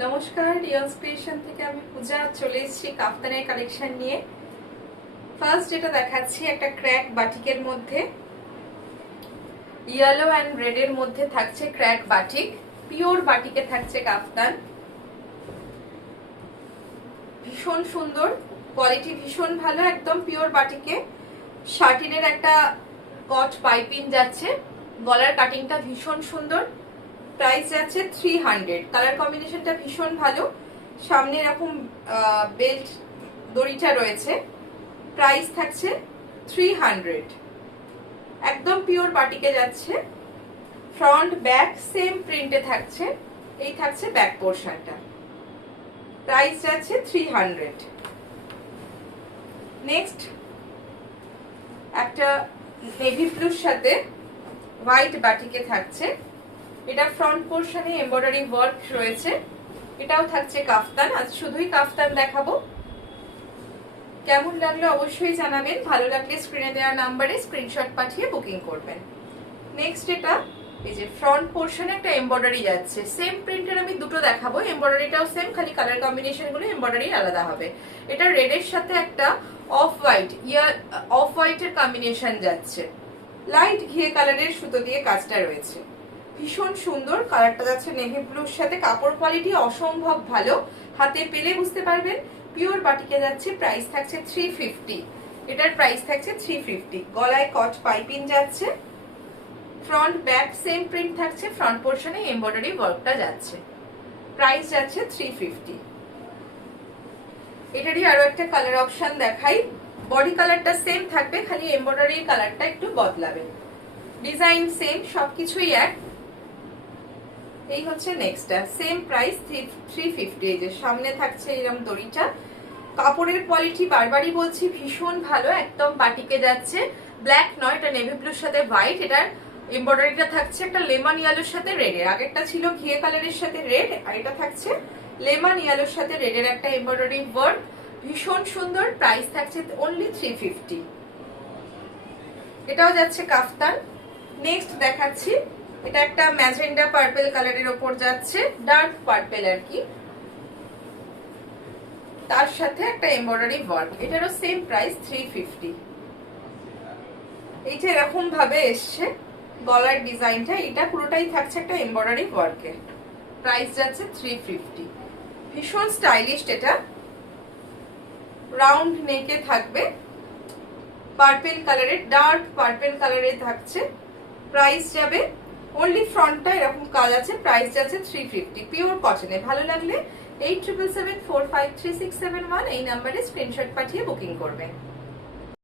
নমস্কার, reels creation থেকে আমি পূজা চলে এসেছি কাফতানের কালেকশন নিয়ে। ফার্স্ট যেটা দেখাচ্ছি একটা ক্র্যাক বাটিকের মধ্যে, ইয়েলো অ্যান্ড রেড এর মধ্যে থাকছে ক্র্যাক বাটিক, পিওর বাটিকে থাকছে কাফতান। ভীষণ সুন্দর, কোয়ালিটি ভীষণ ভালো, একদম পিওর বাটিকে। শার্টিনের একটা কট পাইপিং যাচ্ছে, গলার কাটিংটা ভীষণ সুন্দর। প্রাইস যাচ্ছে 300। কালার কম্বিনেশনটা ভীষণ ভালো, সামনে এরকম বেল্ট দড়িটা রয়েছে। প্রাইস থাকছে 300, একদম পিওর বাটিকে যাচ্ছে। ফ্রন্ট ব্যাক সেম প্রিন্টে থাকছে, এই থাকছে ব্যাক পোর্শনটা। প্রাইস যাচ্ছে 300। নেক্সট একটা নেভি ব্লুর সাথে হোয়াইট বাটিকে থাকছে, এটা ফ্রন্ট পোর্শনে এমব্রয়ডারি ওয়ার্ক রয়েছে। এটাও থাকছে কাফতান। আজ শুধুই কাফতান দেখাবো। কেমন লাগলো অবশ্যই জানাবেন, ভালো লাগলে স্ক্রিনে দেওয়া নাম্বারে স্ক্রিনশট পাঠিয়ে বুকিং করবেন। নেক্সট এটা এই যে ফ্রন্ট পোর্শনে একটা এমব্রয়ডারি যাচ্ছে, সেম প্রিন্টের আমি দুটো দেখাবো। এমব্রয়ডারিটাও সেম, খালি কালার কম্বিনেশন গুলো এমব্রয়ডারি আলাদা হবে। এটা রেড এর সাথে একটা অফ হোয়াইট এর কম্বিনেশন যাচ্ছে, লাইট ঘিয়ে কালারের সুতো দিয়ে কাজটা রয়েছে। ভীষণ সুন্দর কালারটা যাচ্ছে নেভি ব্লুর সাথে। কাপড় কোয়ালিটি অসম্ভব ভালো, হাতে পেলে বুঝতে পারবেন পিওর বাটিকে যাচ্ছে। প্রাইস থাকছে 350, এটার প্রাইস থাকছে 350। গলায় কট পাইপিং যাচ্ছে, ফ্রন্ট ব্যাক সেম প্রিন্ট থাকছে, ফ্রন্ট পোর্শনে এমব্রয়ডারি ওয়ার্কটা যাচ্ছে। প্রাইস যাচ্ছে 350। এটারই আরো একটা কালার অপশন দেখাই। বডি কালারটা সেম থাকবে, খালি এমব্রয়ডারি কালারটা একটু বদলাবে। ডিজাইন সেম, সবকিছুই এক। এই হচ্ছে নেক্সটটা, সেম প্রাইস 350। এই যে সামনে থাকছে এরকম দড়িটা। কাপড়ের কোয়ালিটি বারবারই বলছি ভীষণ ভালো, একদম বাটিকে যাচ্ছে। ব্ল্যাক নয়, এটা নেভি ব্লুর সাথে হোয়াইট। এটার এমব্রয়ডারিটা থাকছে একটা লেমন ইয়েলোর সাথে রেড এর, আগেরটা ছিল ঘিয়ে কালারের সাথে রেড, আর এটা থাকছে লেমন ইয়েলোর সাথে রেড এর একটা এমব্রয়ডারি ওয়ার্ক। ভীষণ সুন্দর। প্রাইস থাকছে অনলি 350। এটাও যাচ্ছে কাফতান। নেক্সট দেখাচ্ছি, এটা একটা ম্যাজেন্ডা পার্পল কালারের ওপর যাচ্ছে, ডার্ক পার্পল আর কি, তার সাথে একটা এমব্রয়ডারি ওয়ার্ক। এটারও সেম প্রাইস 350। এইটা এরকম ভাবে এসছে গলার ডিজাইনটা, এটা পুরোটাই থাকছে একটা এমব্রয়ডারি ওয়ার্কের। প্রাইস যাচ্ছে 350। ভীষণ স্টাইলিশ, এটা রাউন্ড নেকে থাকবে, পার্পল কালারের, ডার্ক পার্পল কালারের থাকছে। প্রাইস যাবে অনলি, ফ্রন্টটা এরকম কাজ আছে। প্রাইস যাচ্ছে 350, পিওর কটনে। ভালো লাগলে 8777453671 এই নাম্বারে স্ক্রিনশট পাঠিয়ে বুকিং করবেন।